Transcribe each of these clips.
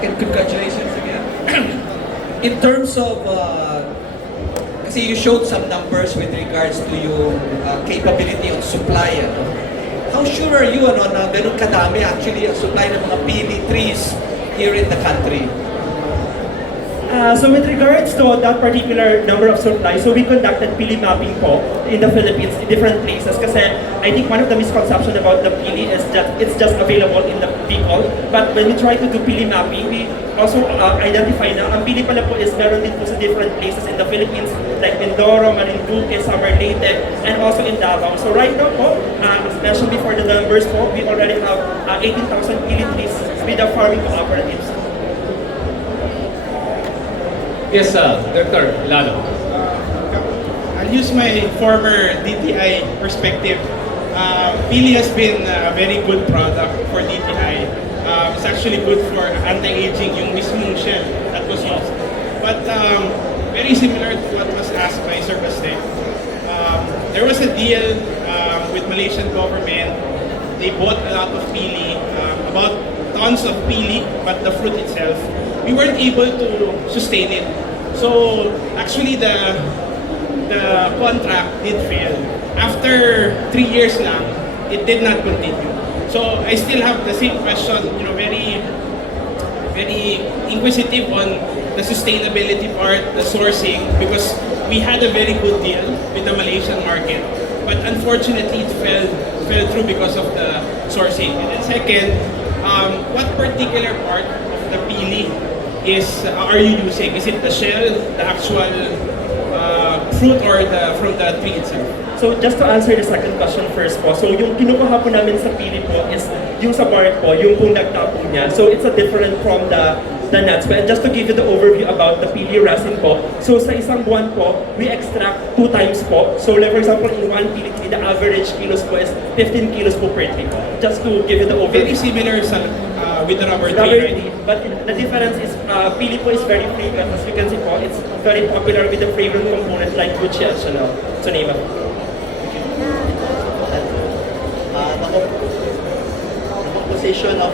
back and congratulations again. In terms of, kasi you showed some numbers with regards to your capability on supply. Ano? How sure are you na ganun kadami actually ang supply ng mga pili trees here in the country? So with regards to that particular number of supply, so we conducted pili mapping po in the Philippines in different places kasi I think one of the misconceptions about the pili is that it's just available in the Bicol. But when we try to do pili mapping, we also identify na ang pili pala po is meron din po sa different places in the Philippines like Mindoro, Marinduque, Samar Leyte, and also in Davao. So right now po, as mentioned before the numbers po, we already have 18,000 pili trees with the farming cooperatives. Yes, Dr. Lalo. I'll use my former DTI perspective. Pili has been a very good product for DTI. It's actually good for anti-aging, yung mismong shell that was used. But very similar to what was asked by Sir Baste. There was a deal with Malaysian government. They bought a lot of pili, about tons of pili, but the fruit itself, we weren't able to sustain it. So actually the contract did fail. After 3 years lang, it did not continue. So I still have the same question, very inquisitive on the sustainability part, the sourcing, because we had a very good deal with the Malaysian market, but unfortunately it fell through because of the sourcing. And then second, what particular part of the pili are you using? Is it the shell, the actual fruit, or from the tree itself? So just to answer the second question first po, so yung kinukuha po namin sa pili po is yung sa bark po, yung pong nagtapong niya. So it's a different from the nuts. But just to give you the overview about the pili resin po, so sa isang buwan po, we extract 2 times po. So like for example, in 1 pili tree, the average kilos po is 15 kilos po per tree po. Just to give you the overview. Very similar with the rubber Rubber tree, tree, right? but the difference is pili po is very fragrant. As you can see po, it's very popular with the fragrant components like Gucci and Chanel, to name it. The composition of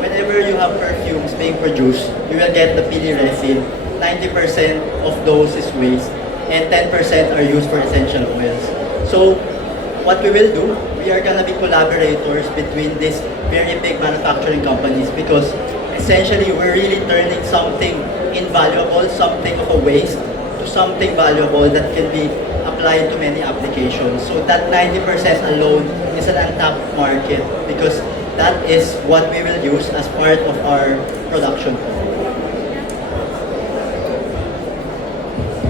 whenever you have perfumes being produced, you will get the pili resin. 90% of those is waste, and 10% are used for essential oils. So what we will do, we are gonna be collaborators between these very big manufacturing companies because essentially we're really turning something invaluable, something of a waste, to something valuable that can be applied to many applications. So that 90% alone is an untapped market because that is what we will use as part of our production.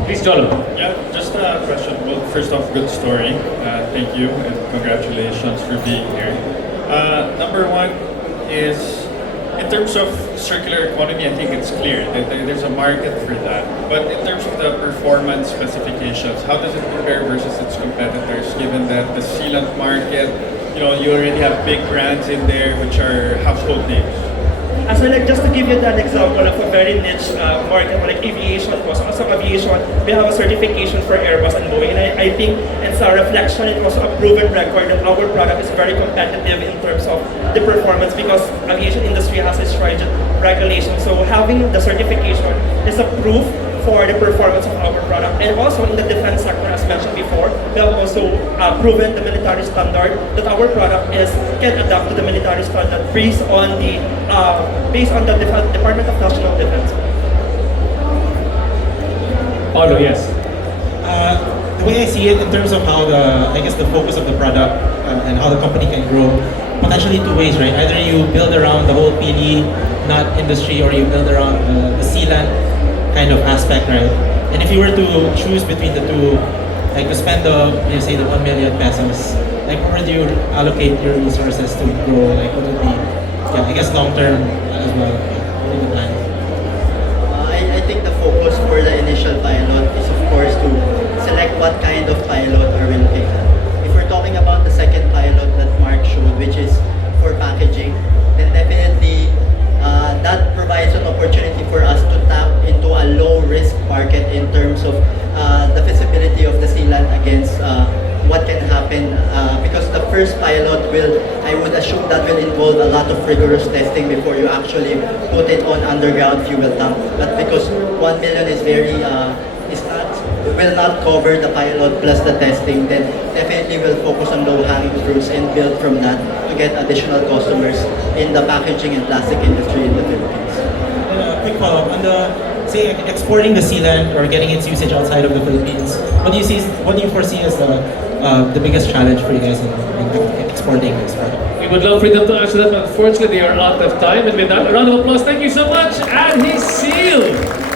Please, Jolo. Yeah, just a question. Well, first off, good story. Thank you and congratulations for being here. Number one is, in terms of circular economy, I think it's clear that there's a market for that. But in terms of the performance specifications, how does it compare versus its competitors, given that the sealant market, you already have big brands in there which are household names? As well, like, just to give you an example of a very niche market, like aviation, also aviation, we have a certification for Airbus and Boeing, and I think it's a reflection and also a proven record that our product is very competitive in terms of the performance because aviation industry has a stringent regulation. So having the certification is a proof for the performance of our product. And also in the defense sector, as mentioned before, we have also proven the military standard that our product can adapt to the military standard based on the Department of National Defense. Paulo, yes. The way I see it in terms of how the focus of the product and how the company can grow, potentially 2 ways, right? Either you build around the whole pili nut industry or you build around the sealant kind of aspect, right? And if you were to choose between the two, like to spend let's say the 1 million pesos, like where do you allocate your resources to grow? Like what would be, I guess long term as well, what would you plan? I think the focus for the initial pilot is of course to select what kind of pilot are we looking at. If we're talking about the second pilot that Mark showed, which is for packaging, then definitely that provides an opportunity for us to tap into a low-risk market in terms of the feasibility of the sealant against what can happen because the first pilot I would assume that will involve a lot of rigorous testing before you actually actually put it on underground fuel tank. But because 1 million is very is not will not cover the pilot plus the testing, then definitely will focus on low-hanging fruits and build from that to get additional customers in the packaging and plastic industry in the Philippines. Quick follow-up on the say exporting the sealant or getting its usage outside of the Philippines. What do you foresee as the biggest challenge for you guys in exporting this product? We would love for them to answer that, but unfortunately they are out of time. And with that, a round of applause. Thank you so much. And he's sealed.